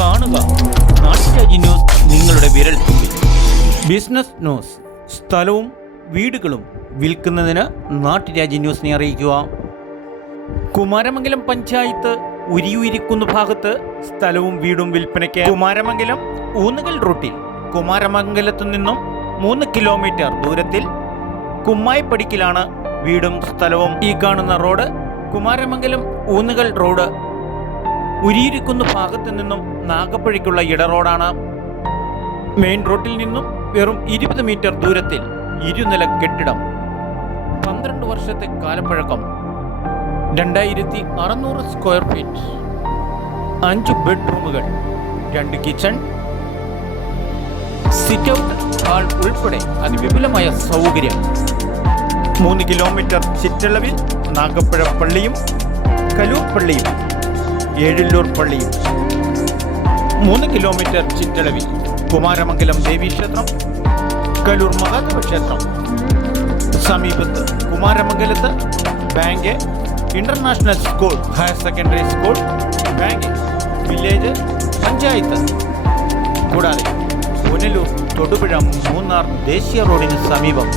കാണുക നാട്ടുരാജ്യ ന്യൂസ് നിങ്ങളുടെ വിരൽത്തുമ്പിൽ. Business news. സ്ഥലവും വീടുകളും വിൽക്കുന്നതിന് നാട്ടുരാജ്യ ന്യൂസിനെ അറിയിക്കുക. കുമാരമംഗലം പഞ്ചായത്ത് ഉരിയുരിക്കുന്ന ഭാഗത്ത് സ്ഥലവും വീടും വിൽപ്പനയ്ക്ക്. കുമാരമംഗലം ഊന്നുകൽ റൂട്ടിൽ കുമാരമംഗലത്തു നിന്നും 3 കിലോമീറ്റർ ദൂരത്തിൽ കുമ്മായിപ്പടിക്കലാണ് വീടും സ്ഥലവും. ഈ കാണുന്ന റോഡ് കുമാരമംഗലം ഊന്നുകൽ റോഡ് ഉരിയിരിക്കുന്ന ഭാഗത്തു നിന്നും നാഗപ്പുഴയ്ക്കുള്ള ഇടറോഡാണ്. മെയിൻ റോഡിൽ നിന്നും വെറും 20 മീറ്റർ ദൂരത്തിൽ ഇരുനില കെട്ടിടം, 12 വർഷത്തെ കാലപ്പഴക്കം, 2600 square feet, 5 ബെഡ്റൂമുകൾ, 2 kitchen, sit out hall ഉൾപ്പെടെ അതിവിപുലമായ സൗകര്യം. 3 കിലോമീറ്റർ ചുറ്റളവിൽ നാഗപ്പുഴ പള്ളിയും കലൂർ പള്ളിയും ഏഴില്ലൂർ പള്ളിയും, 3 കിലോമീറ്റർ ചുറ്റളവിൽ കുമാരമംഗലം ദേവീക്ഷേത്രം, കലൂർ മഹാദേവ ക്ഷേത്രം, സമീപത്ത് കുമാരമംഗലത്ത് bank, international school, higher secondary school, bank, village, panchayat, കൂടാതെ പുനലൂർ, തൊടുപുഴ, മൂന്നാർ ദേശീയ റോഡിന് സമീപം